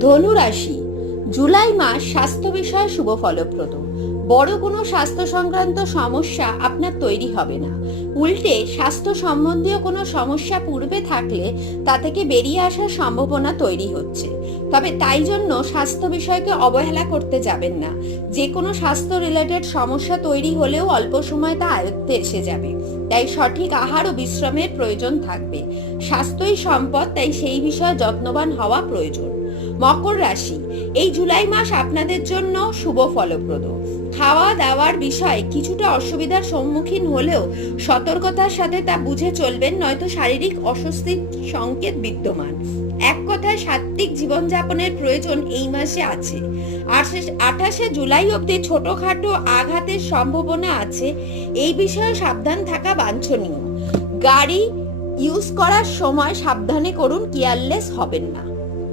ধনু রাশি জুলাই মাস স্বাস্থ্য বিষয়ে শুভ ফলপ্রদ। বড় কোনো স্বাস্থ্য সংক্রান্ত সমস্যা আপনার তৈরি হবে না। উল্টে স্বাস্থ্য সম্বন্ধীয় কোনো সমস্যা পূর্বে থাকলে তা থেকে বেরিয়ে আসার সম্ভাবনা তৈরি হচ্ছে। তবে তাই জন্য স্বাস্থ্য বিষয়কে অবহেলা করতে যাবেন না। যে কোনো স্বাস্থ্য রিলেটেড সমস্যা তৈরি হলেও অল্প সময় তা আয়ত্তে এসে যাবে। তাই সঠিক আহার ও বিশ্রামের প্রয়োজন থাকবে। স্বাস্থ্যই সম্পদ, তাই সেই বিষয়ে যত্নবান হওয়া প্রয়োজন। মকর রাশি, এই জুলাই মাস আপনাদের জন্য শুভ ফলপ্রদ। খাওয়া দাওয়ার বিষয়ে কিছুটা অসুবিধার সম্মুখীন হলেও সতর্কতার সাথে তা বুঝে চলবেন, নয়তো শারীরিক অস্বস্তির সংকেত বিদ্যমান। এক কথায় সাত্ত্বিক জীবনযাপনের প্রয়োজন এই মাসে আছে। আঠাশে জুলাই অবধি ছোটখাটো আঘাতের সম্ভাবনা আছে, এই বিষয়ে সাবধান থাকা বাঞ্ছনীয়। গাড়ি ইউজ করার সময় সাবধানে করুন, কেয়ারলেস হবেন না।